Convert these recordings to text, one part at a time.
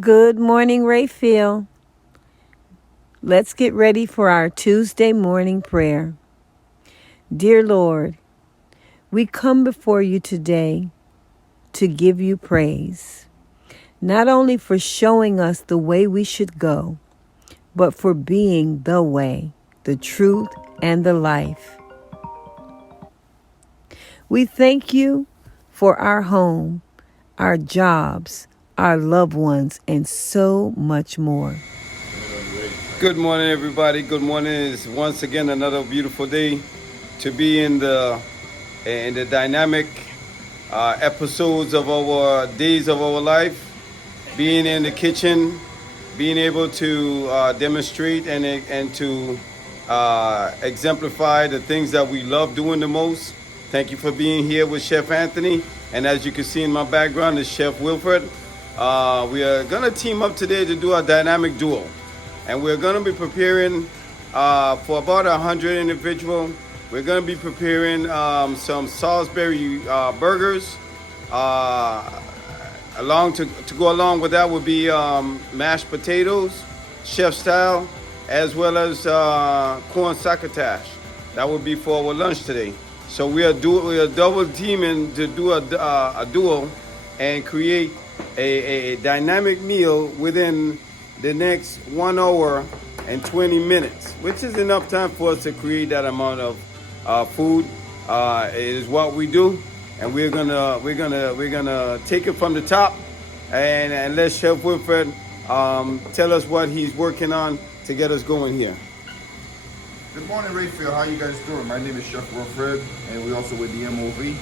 Good morning, Rayfield. Let's get ready for our Tuesday morning prayer. Dear Lord, we come before you today to give you praise, not only for showing us the way we should go, but for being the way, the truth, and the life. We thank you for our home, our jobs, our loved ones, and so much more. Good morning, everybody. Good morning. It's once again another beautiful day to be in the dynamic episodes of our days of our life. Being in the kitchen, being able to demonstrate and to exemplify the things that we love doing the most. Thank you for being here with Chef Anthony, and as you can see in my background is Chef Wilfred. We are gonna team up today to do a dynamic duo, and we're gonna be preparing for about 100 individual. We're gonna be preparing some Salisbury burgers. To go along with that would be mashed potatoes, chef style, as well as corn succotash. That would be for our lunch today. So we are double teaming to do a duo and create a dynamic meal within the next 1 hour and 20 minutes, which is enough time for us to create that amount of food. It is what we do, and we're gonna take it from the top and let Chef Wilfred tell us what he's working on to get us going here. Good morning, Rayfield. How you guys doing? My name is Chef Wilfred, and we also with the MOV.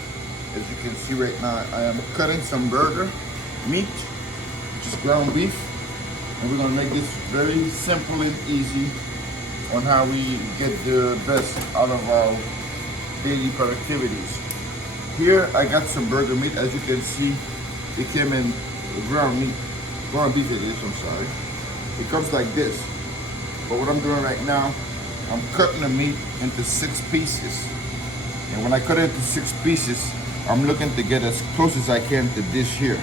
As you can see right now, I am cutting some burger meat, which is ground beef, and we're gonna make this very simple and easy on how we get the best out of our daily productivities. Here, I got some burger meat. As you can see, it came in ground beef it is, I'm sorry. It comes like this. But what I'm doing right now, I'm cutting the meat into 6 pieces. And when I cut it into 6 pieces, I'm looking to get as close as I can to this here.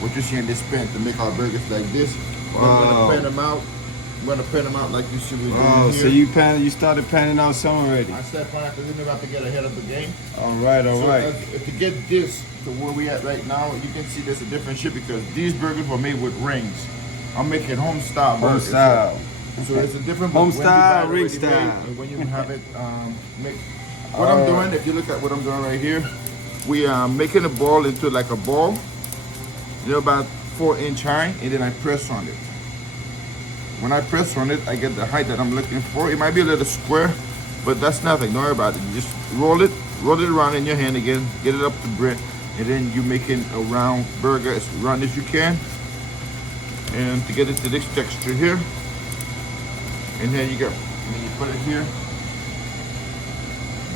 What you see in this pan to make our burgers like this. Wow. I'm gonna pan them out. I'm gonna pan them out like you see me doing here. So you started panning out some already. I started panning out because we're about to get ahead of the game. All right. To get this to where we at right now, you can see there's a different shit because these burgers were made with rings. I'm making home style burgers. Home style. So it's a different home when style, you ring made style. and when you have it mixed. What I'm doing, if you look at what I'm doing right here, we are making a ball into like a ball, about 4-inch high, and then I press on it. When I press on it, I get the height that I'm looking for. It might be a little square, but that's nothing. Don't worry about it. You just roll it around in your hand again, get it up to bread, and then you're making a round burger as round as you can. And to get it to this texture here, and here you go. And then you put it here.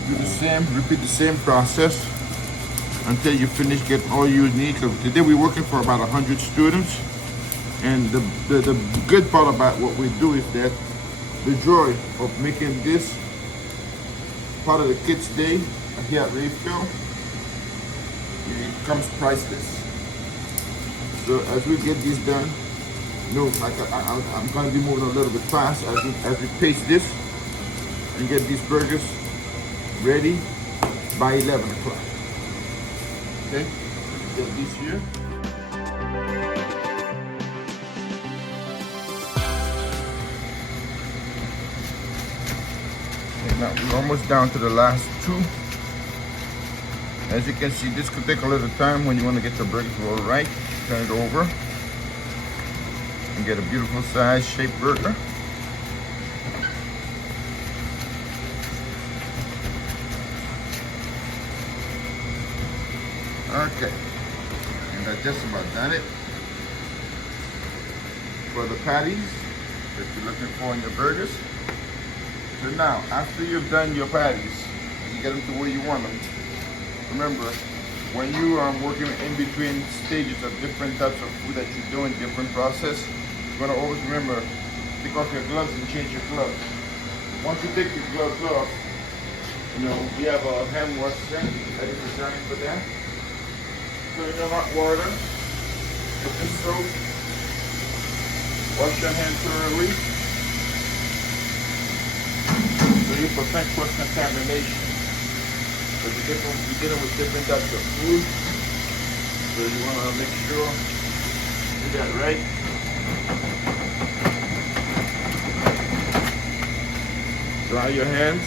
Do the same, repeat the same process until you finish getting all you need. Because today we're working for about 100 students. And the good part about what we do is that the joy of making this part of the kids' day here at Rayfield, it becomes priceless. So as we get this done, I'm going to be moving a little bit fast as we paste this and get these burgers ready by 11 o'clock. Okay, get these here. Now we're almost down to the last 2. As you can see, this could take a little time when you want to get your burgers all right. Turn it over and get a beautiful size shaped burger. Okay, and that's just about done it. For the patties that you're looking for in your burgers. So now, after you've done your patties, you get them to where you want them. Remember, when you are working in between stages of different types of food that you're doing, different process, you're gonna always remember, take off your gloves and change your gloves. Once you take your gloves off, we have a hand wash stand that is designed for that. So in your hot water, with this soap, Wash your hands thoroughly so you prevent cross-contamination. Because you're dealing with different types of food, so you want to make sure you do that right. Dry your hands.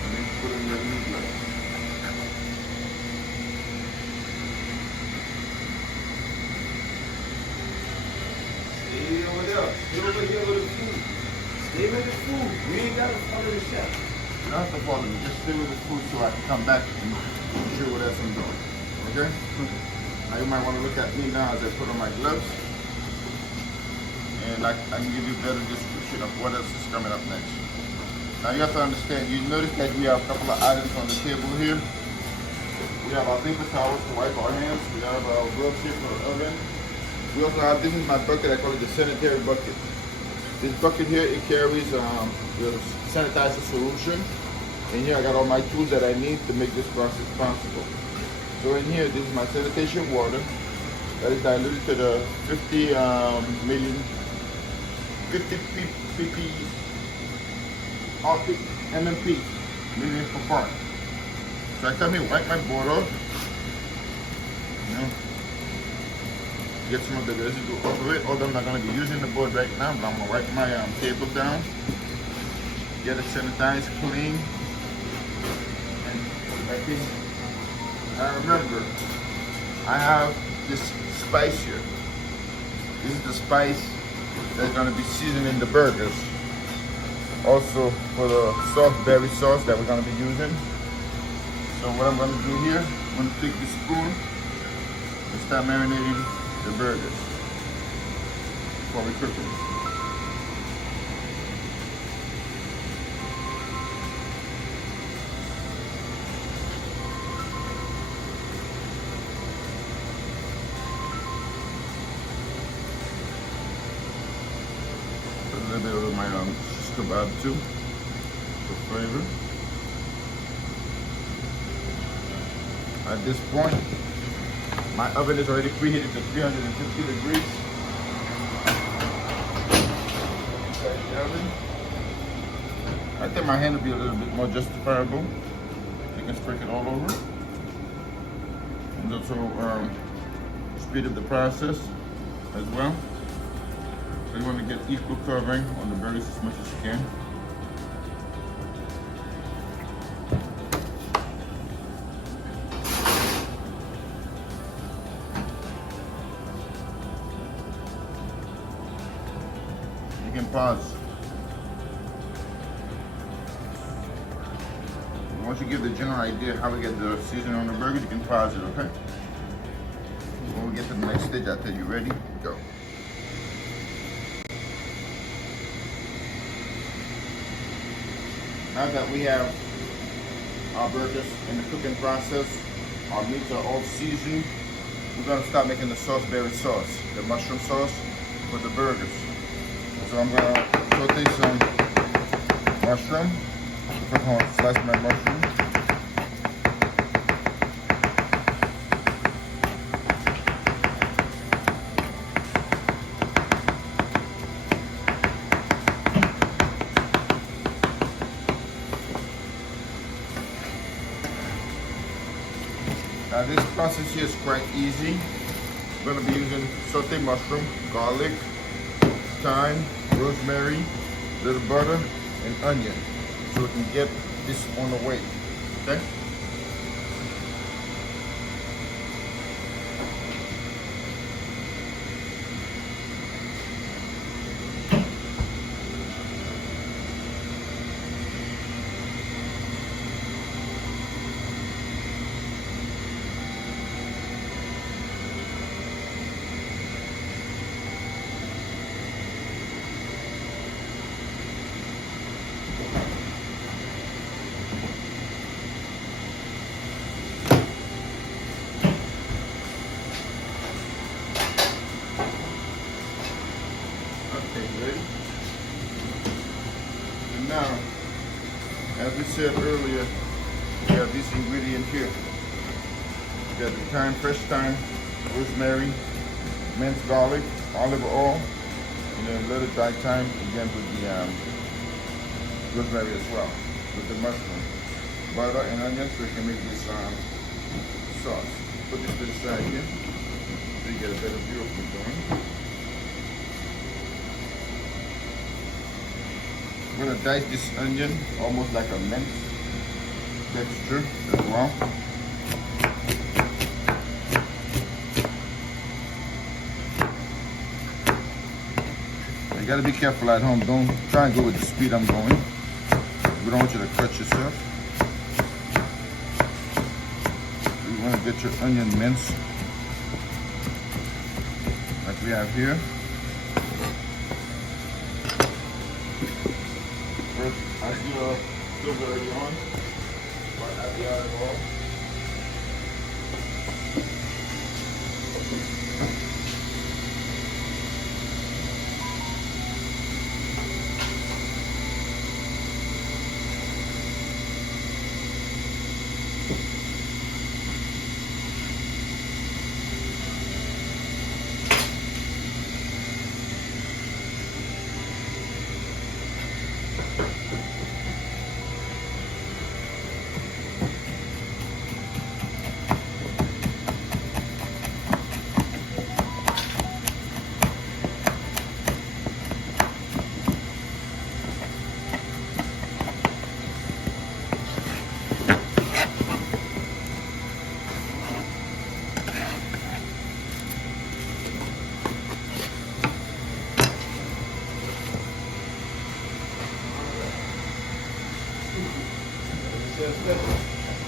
And then put in your meat. Stay over there. Stay over here with the food. Stay with the food. We ain't got to follow the chef. You don't have to follow me. Just stay with the food so I can come back and show what else I'm doing. Okay? Now you might want to look at me now as I put on my gloves. And I can give you a better description of what else is coming up next. Now you have to understand, you notice that we have a couple of items on the table here. We have our paper towels to wipe our hands. We have our glove sheet for the oven. We also have, this is my bucket, I call it the sanitary bucket. This bucket here, it carries the sanitizer solution. In here I got all my tools that I need to make this process possible. So in here, this is my sanitation water that is diluted to the 50 pp, MMP, million per part. So I come here, wipe my board off. Get some of the residue off of it. Although I'm not going to be using the board right now, but I'm going to wipe my table down. Get it sanitized, clean. And I think, I remember, I have this spice here. This is the spice that's going to be seasoning the burgers. Also for the soft berry sauce that we're going to be using. So what I'm going to do here, I'm going to take this spoon and start marinating the burgers before we cook them. Put a little bit of my kebab too for flavor. At this point, my oven is already preheated to 350 degrees. Inside the oven. I think my hand will be a little bit more justifiable. You can sprinkle it all over. And also speed up the process as well. So you want to get equal covering on the burgers as much as you can. You can pause. Once you give the general idea how we get the seasoning on the burger, you can pause it, okay? When we get to the next stage, I'll tell you ready, go. Now that we have our burgers in the cooking process, our meats are all seasoned, we're gonna start making the sauceberry sauce, the mushroom sauce for the burgers. So I'm gonna saute some mushroom. First I'm gonna slice my mushroom. Now this process here is quite easy. We're gonna be using sauteed mushroom, garlic, thyme, rosemary, little butter, and onion, so we can get this on the way. Okay? Ready? And now, as we said earlier, we have this ingredient here. get the thyme, fresh thyme, rosemary, minced garlic, olive oil, and then a little dry thyme again with the rosemary as well, with the mushroom. Butter and onions so we can make this sauce. Put this to the side here so you get a better view of what we're doing. I'm gonna dice this onion almost like a mint texture as well. You gotta be careful at home. Don't try and go with the speed I'm going. We don't want you to cut yourself. You want to get your onion minced like we have here. First, I do a silver early on, but add the olive oil.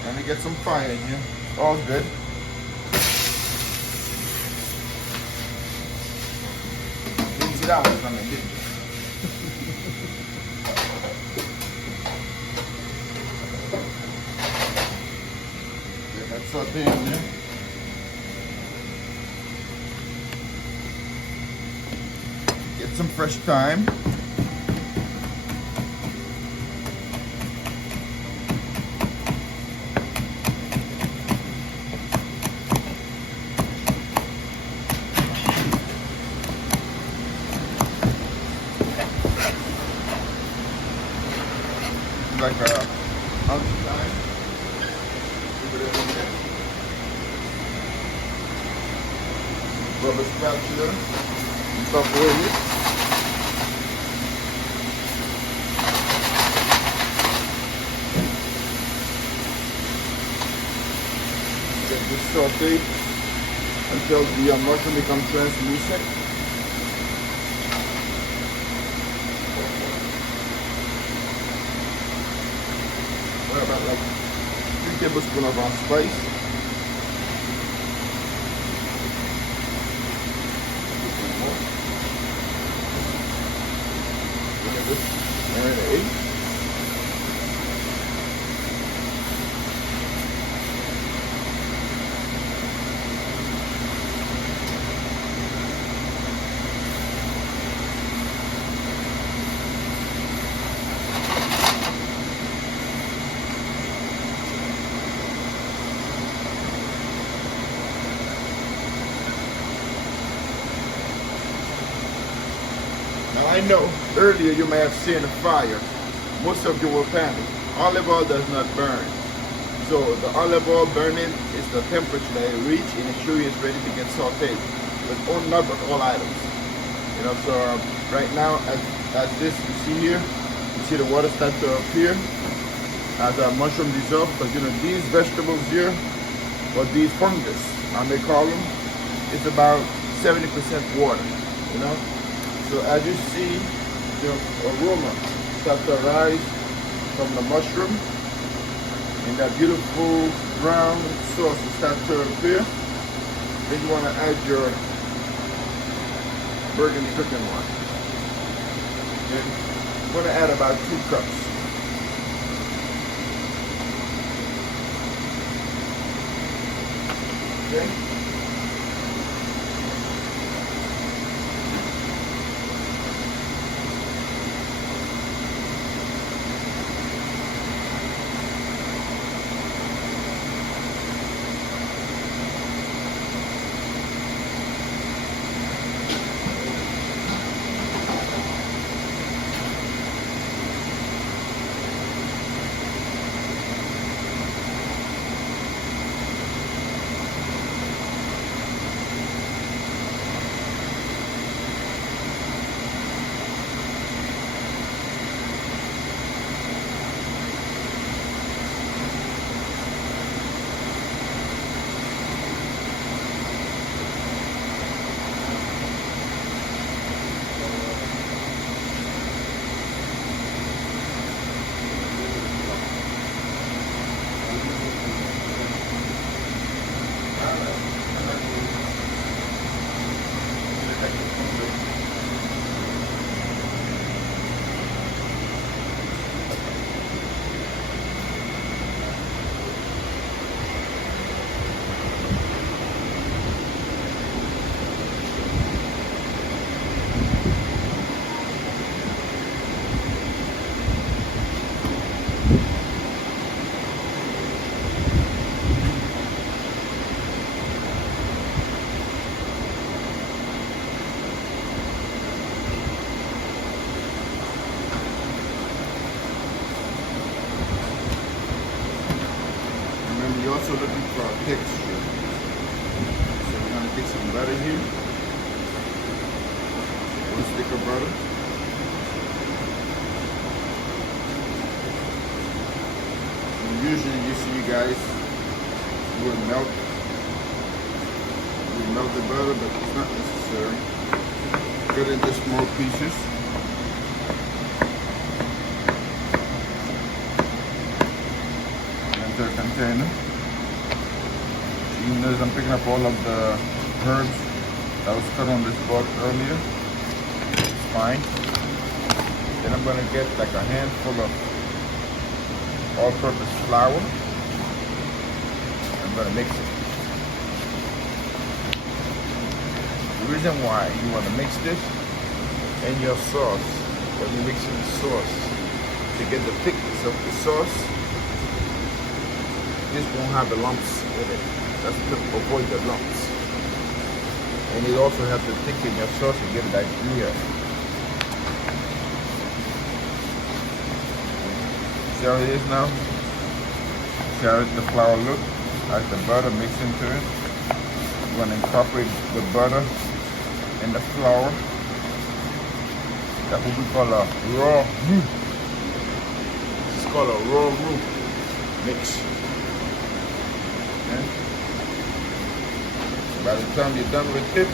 Let me get some fire in here. All good. Didn't see that one coming, did you? Get that saute in there. Get some fresh thyme. Like a ounce of thyme. Put it in there. Rubber spatula. Incorporate it. Get this sauteed until the mushroom becomes translucent. About like 3 tablespoons of our spice. Look at this, marinade. Now I know earlier you may have seen a fire. Most of you will panic. Olive oil does not burn. So the olive oil burning is the temperature that it reach and it sure is ready to get sauteed. But not with all items. You know, so right now as this you see here, you see the water start to appear as the mushroom dissolve, because you know these vegetables here, or these fungus, I may call them, it's about 70% water, you know. So as you see, the aroma starts to rise from the mushroom, and that beautiful brown sauce will start to appear. Then you want to add your burgundy cooking wine. And I'm going to add about 2 cups. Okay. we're also looking for a texture. So we're gonna get some butter here. One stick of butter. And usually you see you guys would melt. We melt the butter, but it's not necessary. Cut it into small pieces. Into a container. You notice I'm picking up all of the herbs that was cut on this board earlier. It's fine. Then I'm gonna get like a handful of all-purpose flour. I'm gonna mix it. The reason why you want to mix this in your sauce, when you're mixing the sauce, to get the thickness of the sauce, this won't have the lumps in it. That's to avoid the lumps. And it also helps to thicken your sauce and give it that idea. See how it is now? See how the flour looks? As the butter mixed into it. I'm going to incorporate the butter and the flour. That's what we call a raw roux. It's called a raw roux mix. Okay. By the time you're done with it,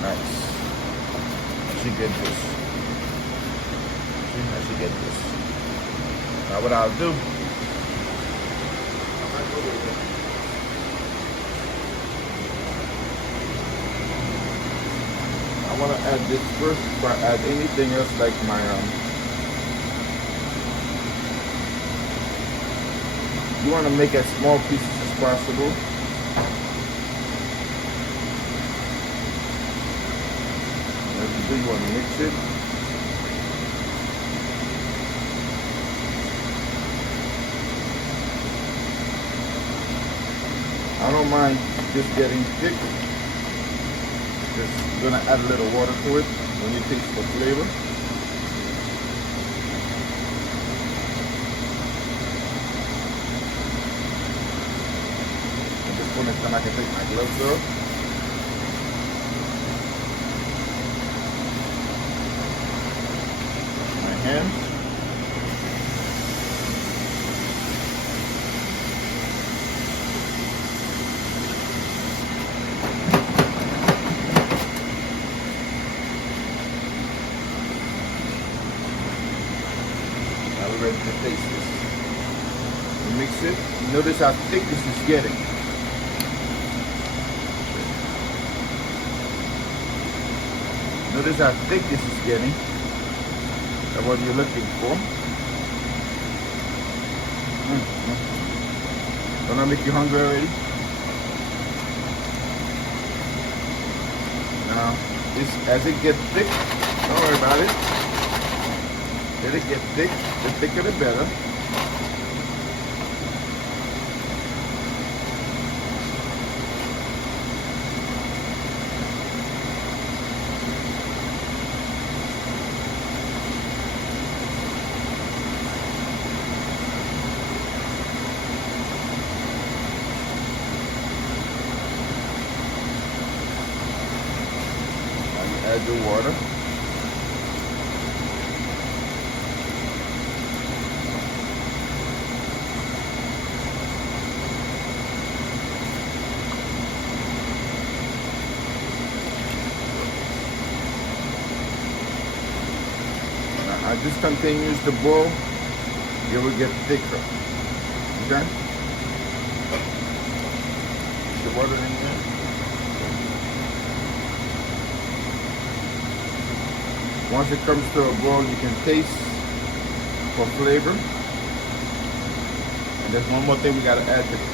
nice. I should get this. I should get this. Now what I'll do, I want to add this first before I add anything else like my you want to make as small pieces as possible. As you do, you want to mix it. I don't mind just getting thick. Just gonna add a little water to it when you taste for flavor. At this point in time, I can take my gloves off. My hands. Ready to taste this. You mix it. Notice how thick this is getting. Notice how thick this is getting. That's what you're looking for. Don't I make you hungry already? Now, this, as it gets thick, don't worry about it. Let it get thick, the thicker the better. Now you add your water. As this continues to boil, it will get thicker. Okay? Put the water in there. Once it comes to a boil, you can taste for flavor. And there's one more thing we gotta add to this.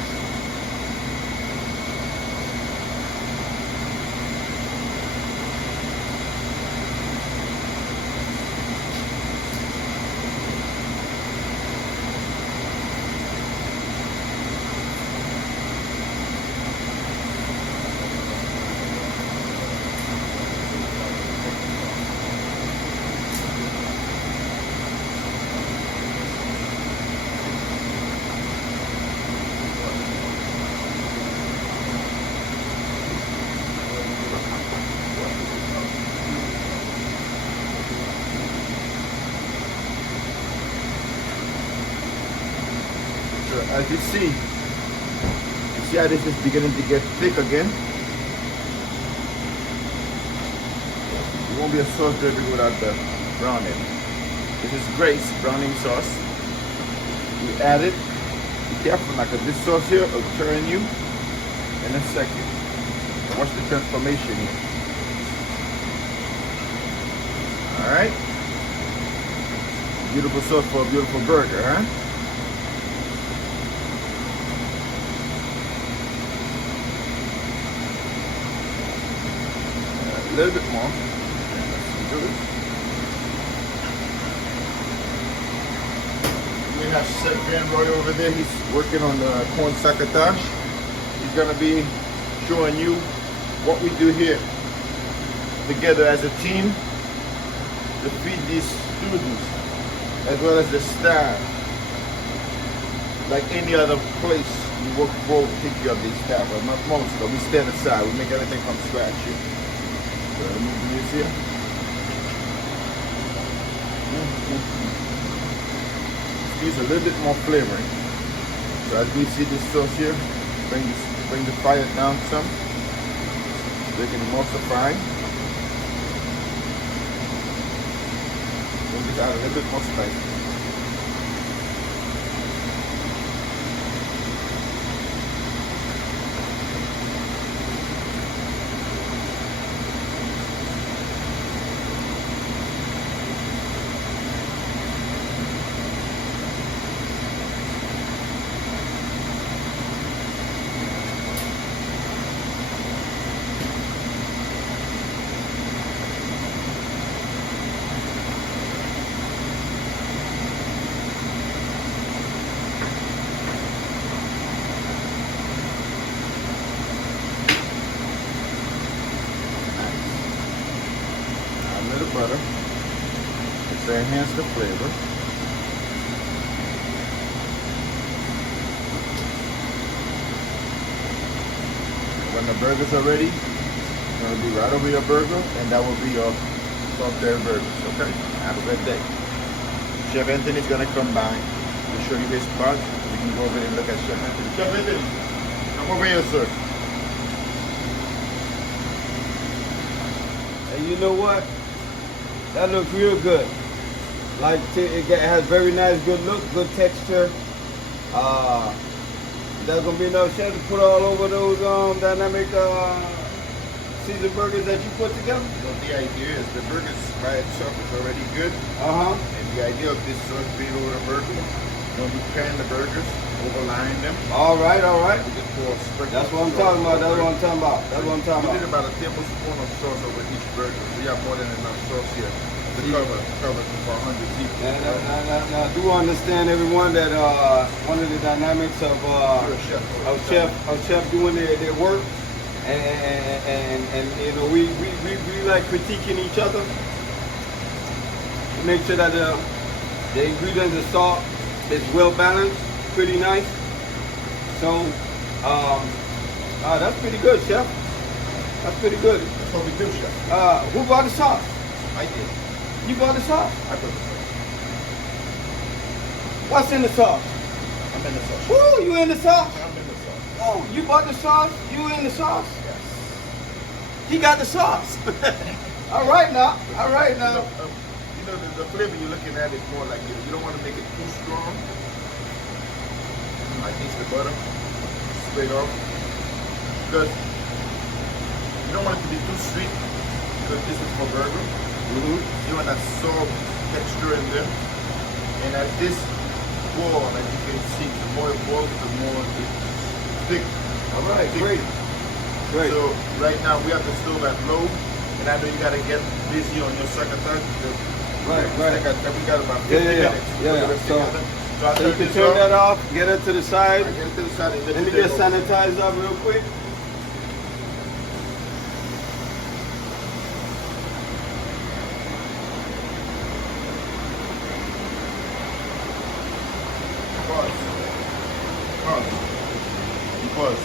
as you see how this is beginning to get thick again. It won't be a sauce very good without the browning. This is Grace browning sauce. We add it. Be careful now, because this sauce here will turn you in a second. And watch the transformation here. Alright. Beautiful sauce for a beautiful burger, huh? A little bit more. We have Chef Van Roy over there. He's working on the corn succotash. He's gonna be showing you what we do here together as a team to feed these students as well as the staff. Like any other place you work for, we take care of these staff. But not most, but we stand aside. We make everything from scratch here. So let me do this here. Use a little bit more flavoring. So as we see this sauce here, bring the fire down some. So they can emulsify. We'll just add a little bit more spice. Butter to enhance the flavor. When the burgers are ready, it's going to be right over your burger, and that will be your Salisbury burgers. Okay? Have a good day. Chef Anthony's going to come by to show you his spots. We can go over there and look at Chef Anthony. Chef Anthony, come over here, sir. And you know what? That looks real good. Like it has very nice, good look, good texture. There's gonna be enough chef to put all over those dynamic seasoned burgers that you put together. Well, the idea is the burgers by itself is already good. And the idea of this sauce being over the burger, when we pan the burgers, overline them. All right. We just pour a sprinkle. That's what I'm talking about. We did about a tablespoon of sauce over each burger. We have more than enough sauce here to cover for 100 people. Now, do understand, everyone, that one of the dynamics of chef doing their work, and you know, we like critiquing each other to make sure that the ingredients are salt is well balanced, pretty nice. So that's pretty good, chef. That's pretty good. That's what we do, chef. Who bought the sauce? I did. You bought the sauce? I put the sauce. What's in the sauce? I'm in the sauce. Woo, you in the sauce? I'm in the sauce. Oh, you bought the sauce? You in the sauce? Yes. He got the sauce. All right now. You know, the flavor you're looking at is more like, you don't want to make it too strong. I taste the butter straight off. Because you don't want it to be too sweet, because this is for burger. You want that soft texture in there. And as this boil, as you can see, the more it boils, the more it's thick. All right, great. So right now we have the stove at low, and I know you gotta get busy on your second time. Right. We got about 50 minutes. Yeah. So you can this turn that off, get it to the side. I get it to the side and Let me get sanitized up real quick. Pause.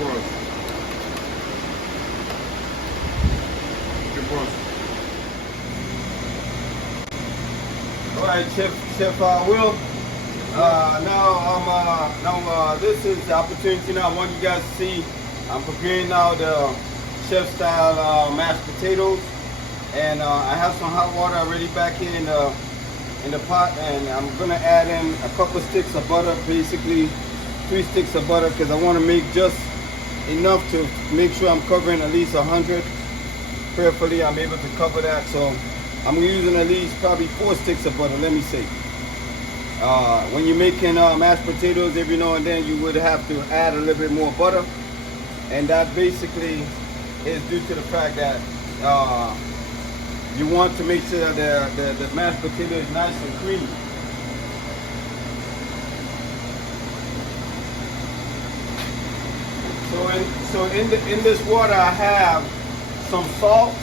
pause. You can pause. All right, Chef Will. Now this is the opportunity. Now I want you guys to see. I'm preparing now the chef-style mashed potatoes, and I have some hot water already back here in the pot, and I'm gonna add in a couple sticks of butter, basically 3 sticks of butter, because I want to make just enough to make sure I'm covering at least 100. Prayerfully, I'm able to cover that, so I'm using at least probably 4 sticks of butter. Let me say. When you're making mashed potatoes, every now and then you would have to add a little bit more butter, and that basically is due to the fact that you want to make sure that the mashed potato is nice and creamy. So in this water I have some salt.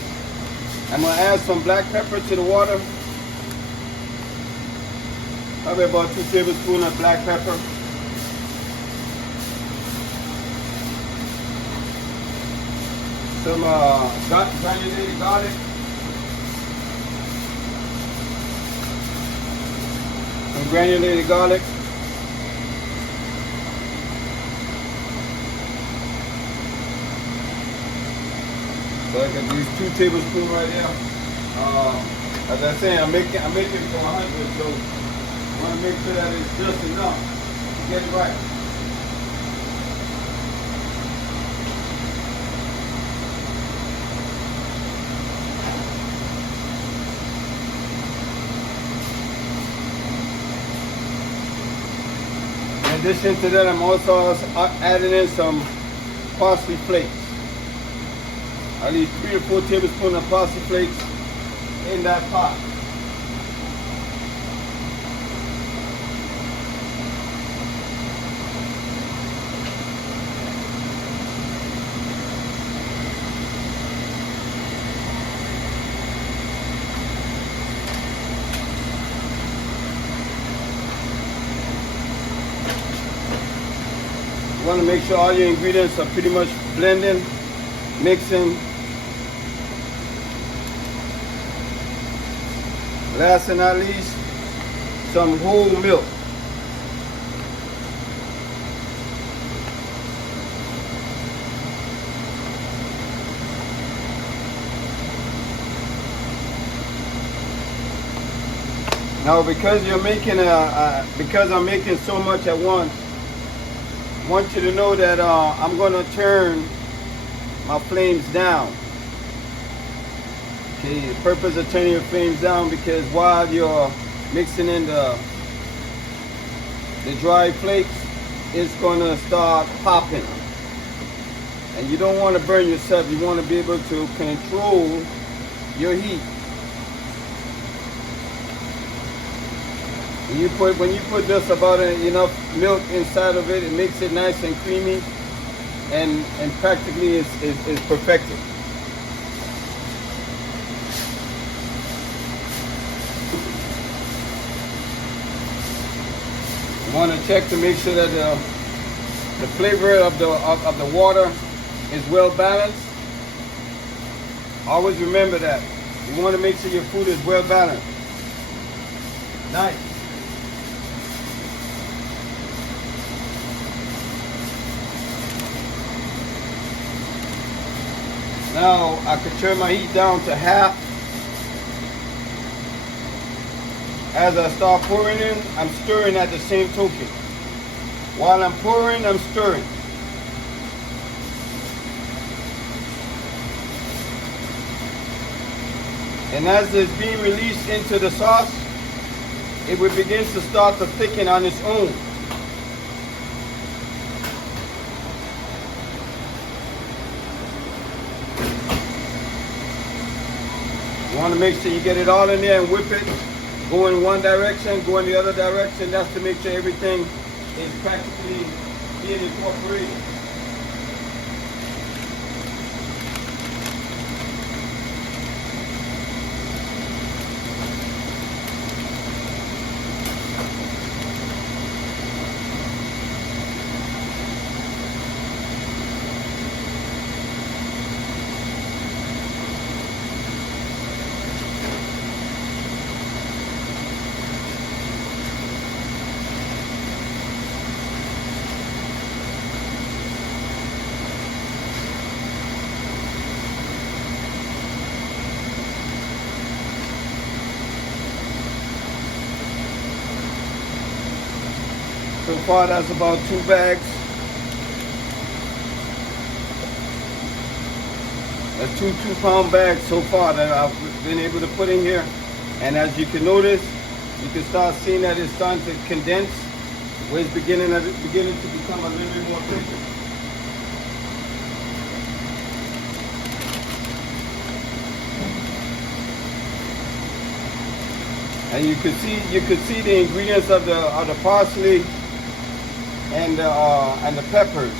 I'm gonna add some black pepper to the water. Probably about 2 tablespoons of black pepper. Some granulated garlic. Some granulated garlic. So I can use 2 tablespoons right there. As I say, I'm making for 100, so I want to make sure that it's just enough to get it right. In addition to that, I'm also adding in some parsley flakes. At least 3 or 4 tablespoons of parsley flakes in that pot. You want to make sure all your ingredients are pretty much blending, mixing. Last and not least, some whole milk. Now, because you're making because I'm making so much at once, I want you to know that I'm going to turn my flames down. Okay, the purpose of turning your flames down, because while you're mixing in the dry flakes, it's going to start popping. And you don't want to burn yourself. You want to be able to control your heat. When you put just about enough milk inside of it, it makes it nice and creamy, and practically is perfected. You want to check to make sure that the flavor of the water is well balanced. Always remember that. You want to make sure your food is well balanced. Nice. Now I could turn my heat down to half. As I start pouring in, I'm stirring at the same token. While I'm pouring, I'm stirring. And as it's being released into the sauce, it will begin to start to thicken on its own. You want to make sure you get it all in there and whip it. Go in one direction, go in the other direction. That's to make sure everything is practically being incorporated. So far, that's about 2 bags. That's 2 pound bags so far that I've been able to put in here. And as you can notice, you can start seeing that it's starting to condense, where it's beginning to become a little bit more thicker. And you could see the ingredients of the parsley and the peppers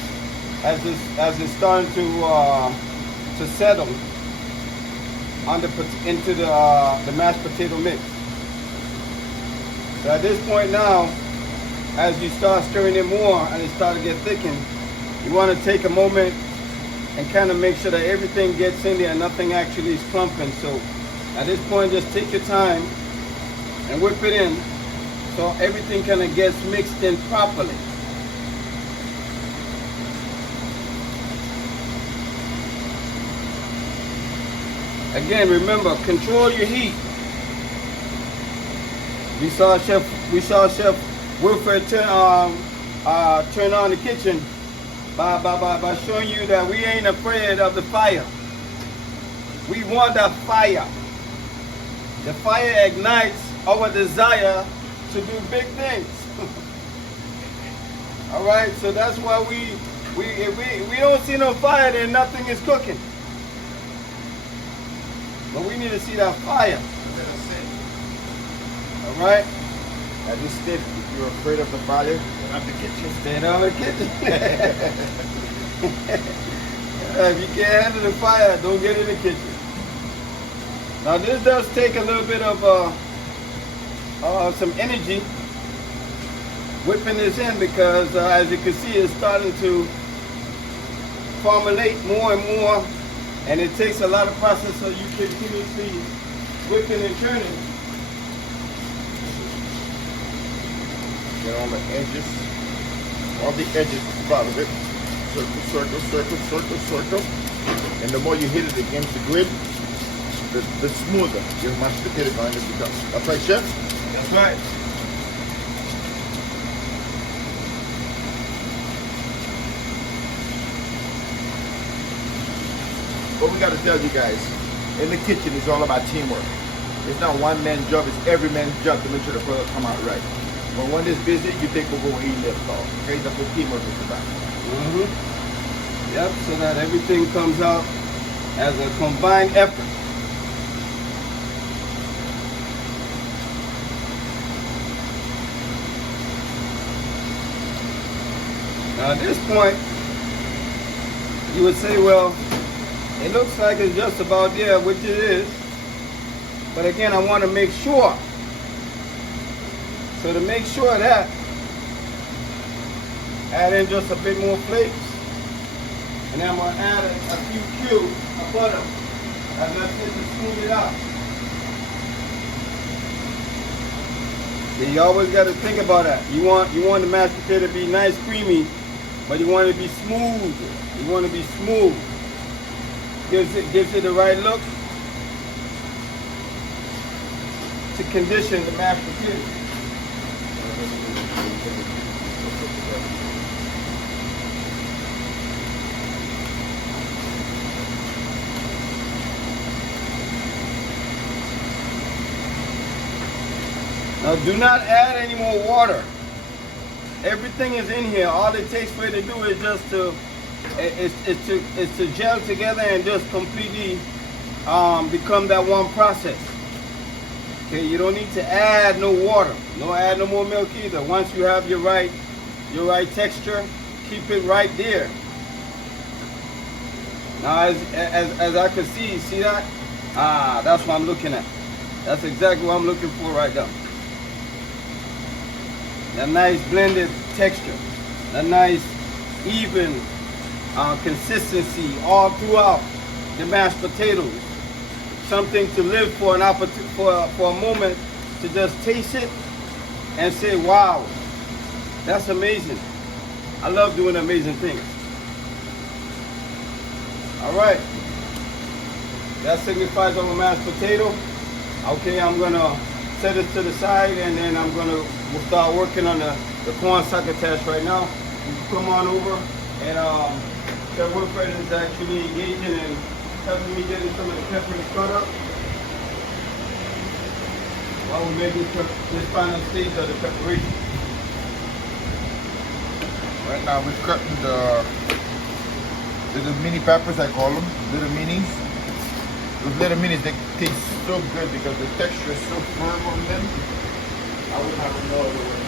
as it's starting to settle into the mashed potato mix. So at this point now, as you start stirring it more and it starts to get thickened, you want to take a moment and kind of make sure that everything gets in there and nothing actually is clumping. So at this point, just take your time and whip it in so everything kind of gets mixed in properly. Again, remember, control your heat. We saw Chef Wilfred turn on the kitchen by showing you that we ain't afraid of the fire. We want that fire. The fire ignites our desire to do big things. All right, so that's why if we don't see no fire, then nothing is cooking. But we need to see that fire. All right. As you said, if you're afraid of the fire, get out the kitchen. Stay out of the kitchen. If you can't handle the fire, don't get in the kitchen. Now this does take a little bit of some energy whipping this in, because as you can see, it's starting to formulate more and more, and it takes a lot of process, so you continuously whipping and turning. Get on the edges, part of it. Circle, circle, circle, circle. And the more you hit it against the grid, the smoother your mashed potato going to become. That's right, Chef? That's right. What we got to tell you guys, in the kitchen, it's all about teamwork. It's not one man's job, it's every man's job to make sure the product come out right. When one is busy, you take over where he left off. Okay, that's what teamwork is about. Yep, so that everything comes out as a combined effort. Now at this point, you would say, well, it looks like it's just about there, which it is. But again, I want to make sure. So to make sure of that, add in just a bit more flakes. And then I'm going to add a few cubes of butter as I sit to smooth it out. So you always got to think about that. You want the mashed potato to be nice, creamy, but you want it to be smooth. You want to be smooth. Gives it the right look to condition the mashed potato. Now do not add any more water. Everything is in here. All it takes for it to do is just to gel together and just completely become that one process. Okay, you don't need to add no water. Don't add no more milk either. Once you have your right texture, keep it right there. Now as I can see that? That's what I'm looking at. That's exactly what I'm looking for right now. That nice blended texture. That nice even consistency all throughout the mashed potatoes. Something to live for, an opportunity for a moment to just taste it and say, wow, that's amazing. I love doing amazing things. All right, that signifies our mashed potato. Okay, I'm gonna set it to the side, and then we'll start working on the the corn succotash right now. You can come on over and Chef Wilfred is actually engaging and helping me getting some of the peppers cut up while we're making this final stage of the preparation. Right now we're cutting the little mini peppers, I call them, little minis. Those little minis, they taste so good because the texture is so firm on them. I wouldn't have them no other way.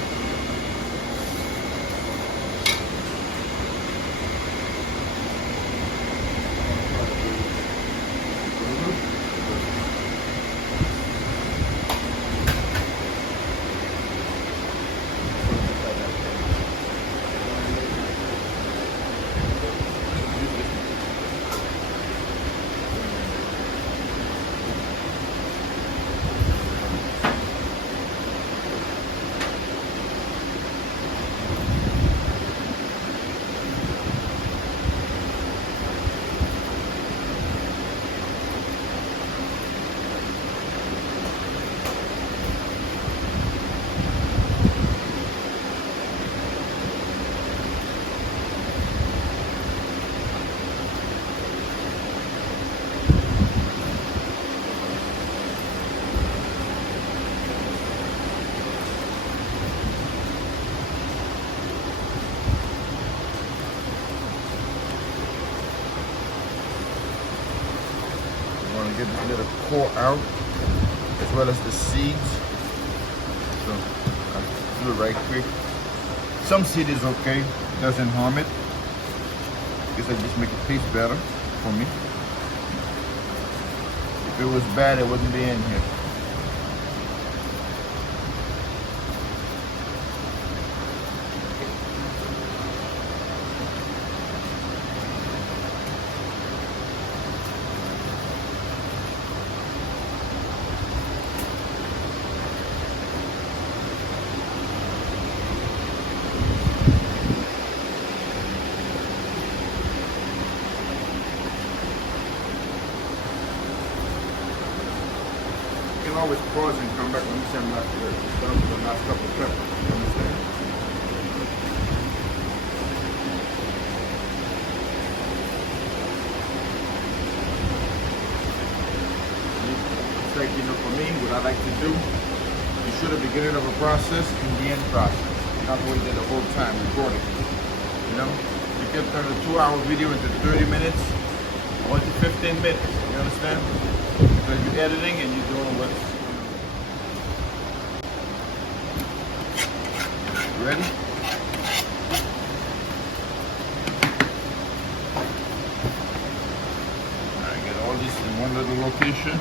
Get this little core out as well as the seeds. So I'll do it right quick. Some seed is okay, doesn't harm it. Guess I just make it taste better for me. If it was bad, it wouldn't be in here. You can always pause and come back when you send back to the last couple of peppers. You understand? It's like, you know, for me, what I like to do, you shoot at the beginning of a process and the end process. Not wait there the whole time recording. You know? You can turn a 2-hour video into 30 minutes or to 15 minutes. You understand? So you're editing and you're doing what's ready. I get all this in one little location.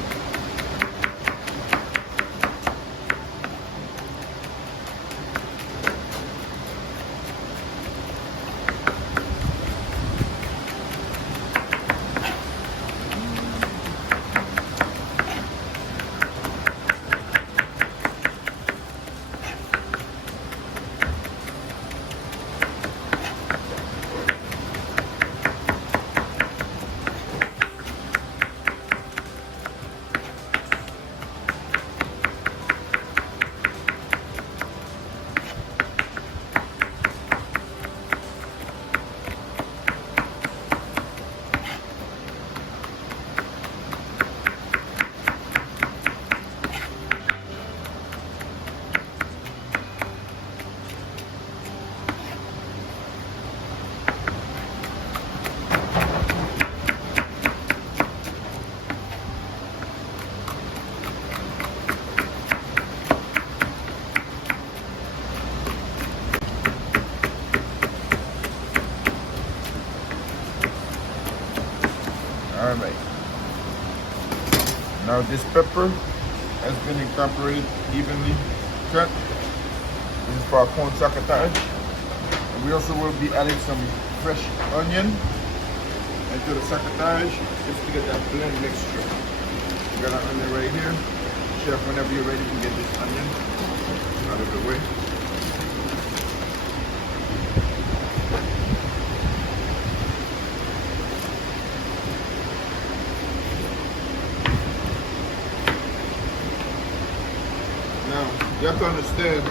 Alright. Now this pepper has been incorporated evenly cut. This is for our corn succotash. And we also will be adding some fresh onion into the succotash just to get that blend mixture. We got our onion right here. Chef, whenever you're ready, you can get this onion out of the way. Now, you have to understand,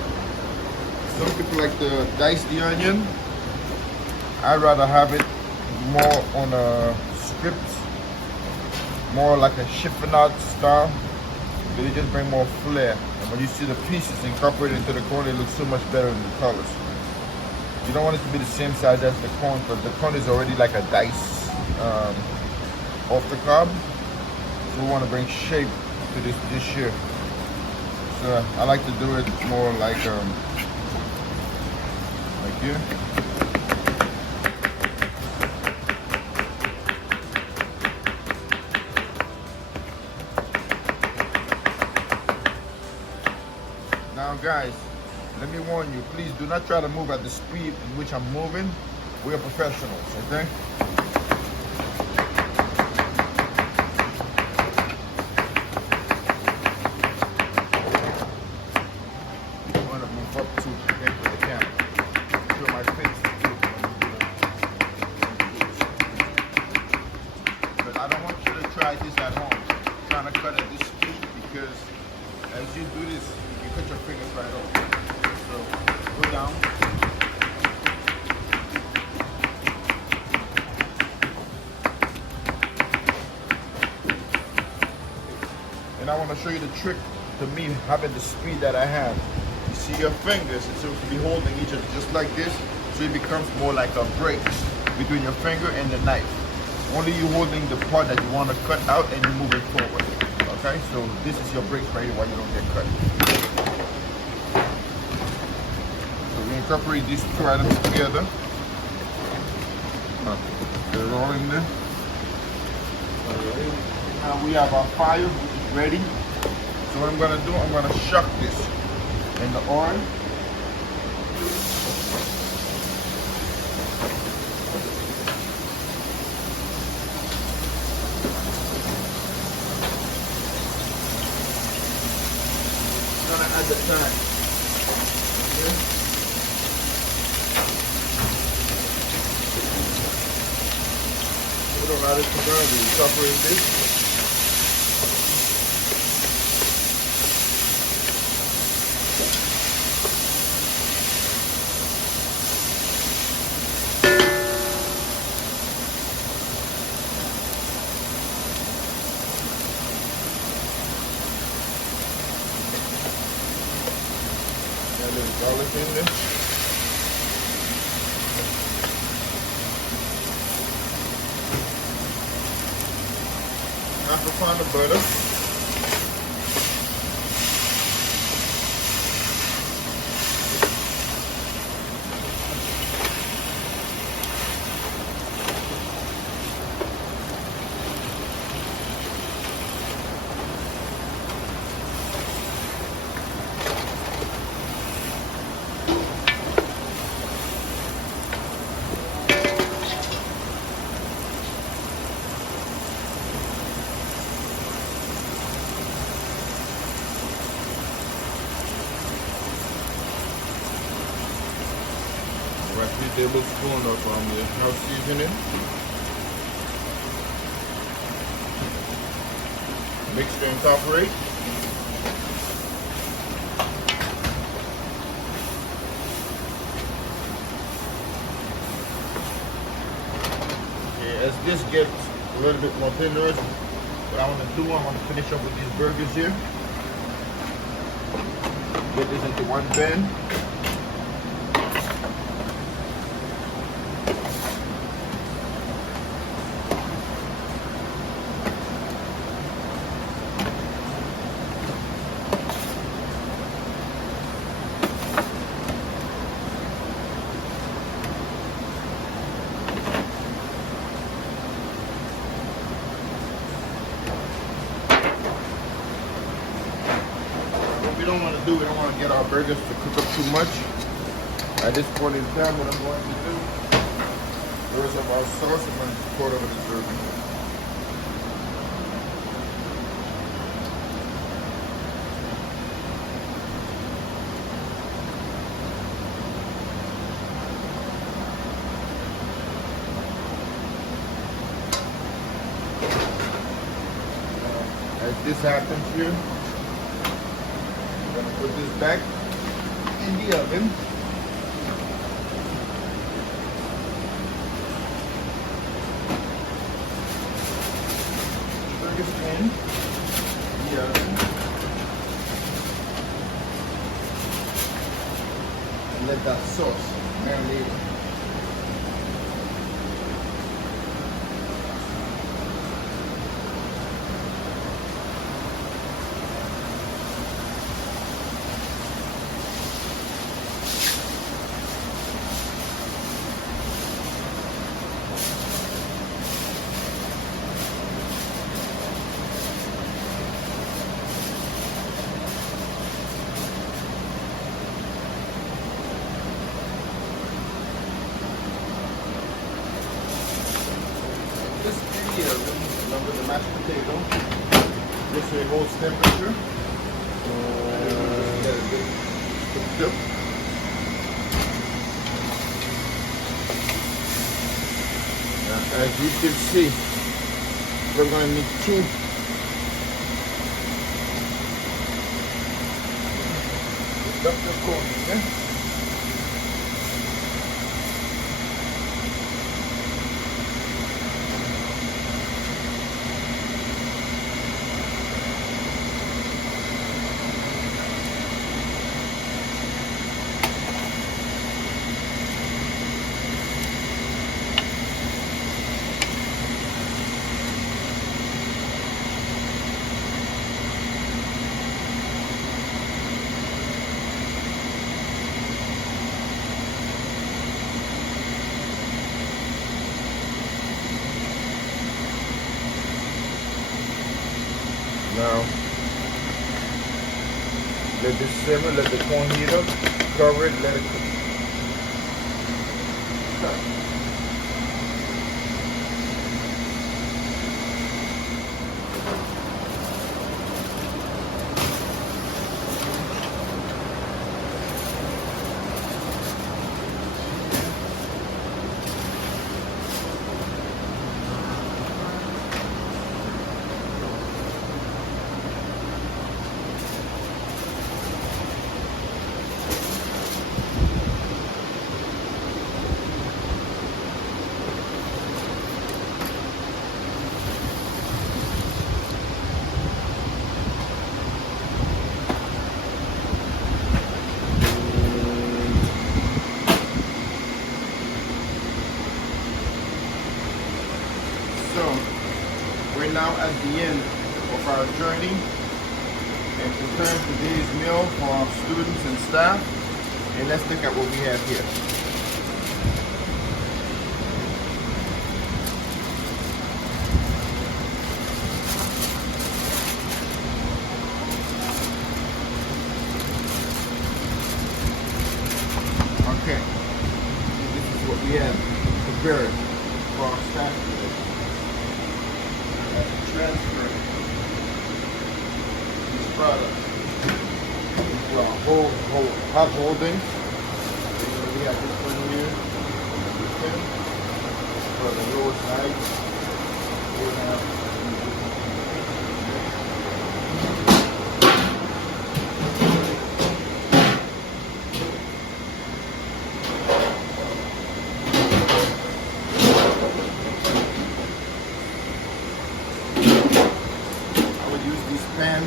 Some people like to dice the onion. I'd rather have it more on a strips, more like a chiffonade style. It just bring more flair. And when you see the pieces incorporated into the corn, it looks so much better in the colors. You don't want it to be the same size as the corn because the corn is already like a dice off the cob. So we want to bring shape to this dish here. So I like to do it more like here. Now guys, let me warn you, please do not try to move at the speed in which I'm moving. We are professionals, okay? I want to move up to the camera. Show my face. But I don't want you to try this at home. Trying to cut at this speed because as you do this, you cut your fingers right off. So go down. And I want to show you the trick to me having the speed that I have. You see your fingers, it's supposed to be holding each other just like this, so it becomes more like a break between your finger and the knife. Only you holding the part that you want to cut out and you're moving forward. Okay, so this is your break right here while you don't get cut. So we incorporate these two items together. They're all in there. Now we have our fire, which is ready. So what I'm gonna do, I'm gonna shuck this in the oil. I'm gonna add the thyme. Okay. We don't add it to burn, we separate this. Add a little garlic in there. Half a pound of butter. About 3 tablespoons of the house seasoning. Mix to incorporate. Okay, as this gets a little bit more tender, what I want to do, I want to finish up with these burgers here. Get this into one pan. We don't want to get our burgers to cook up too much. At this point in time, what I'm going to do, the rest of our sauce, I'm going to pour it over this burger. As this happens here, I'm going to put this back in the oven. in the oven and let that sauce marinate. Just in the oven, along with the mashed potato. This way it holds temperature. Get a good cooked up. Now, as you can see, we're going to need 2 productive corners, yeah? Now, let this simmer, let the corn heat up, cover it, let it cook. Stop. So, we're now at the end of our journey and preparing today's meal for our students and staff. And let's look at what we have here. Okay, this is what we have prepared for our staff today. Transfer these products into our whole hot holding. We have this one here, for the lower side. We have pan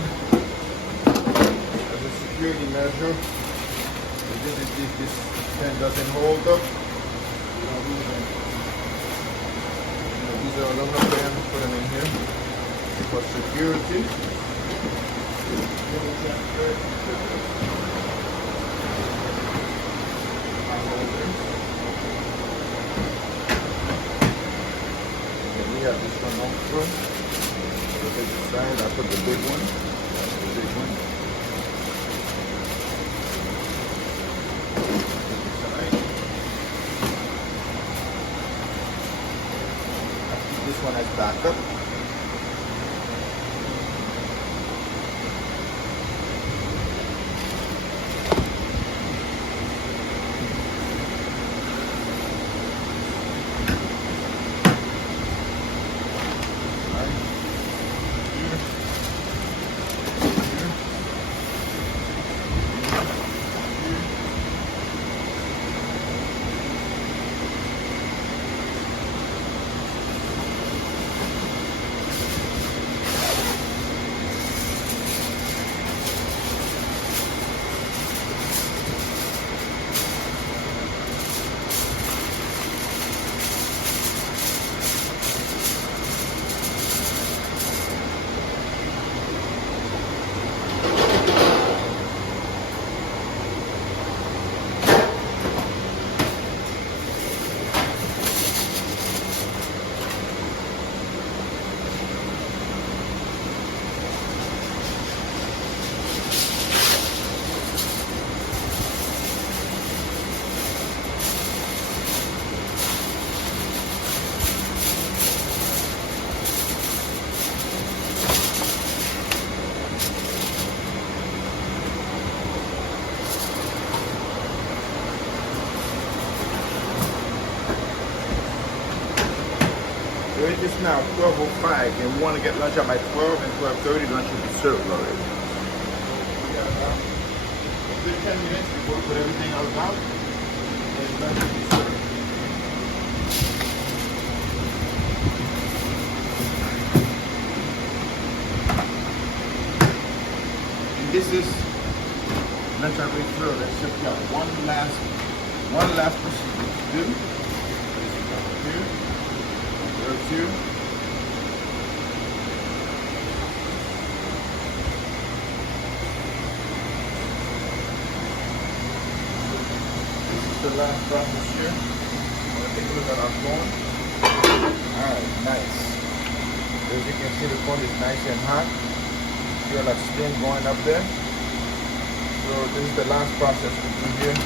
as a security measure. If this pan doesn't hold up, these are aluminum pans, put them in here for security. And we have this one also. Look at the side, I put the big one. That's the big one. This one has backup. It is now 12:05 and we want to get lunch at by 12 and 12:30. Lunch will be served already. A good 10 minutes before we put everything else out. And lunch will be served. And this is lunch at Wilfred. Let's just got one last procedure to do. Here. There are two. This is the last process here. I'm gonna take a look at our phone. Alright, nice. As you can see, the phone is nice and hot. Feel that steam going up there. So this is the last process we do here.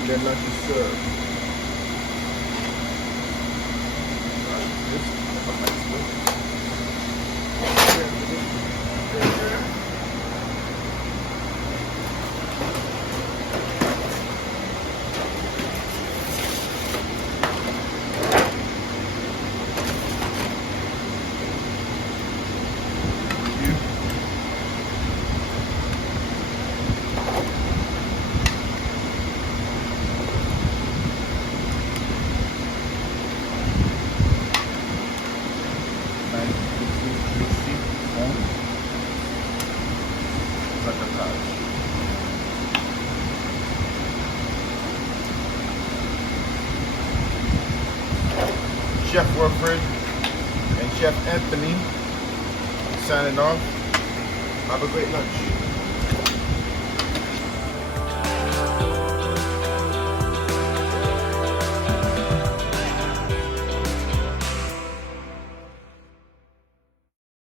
And then lunch is served. Chef Wilfred and Chef Anthony signing off. Have a great lunch.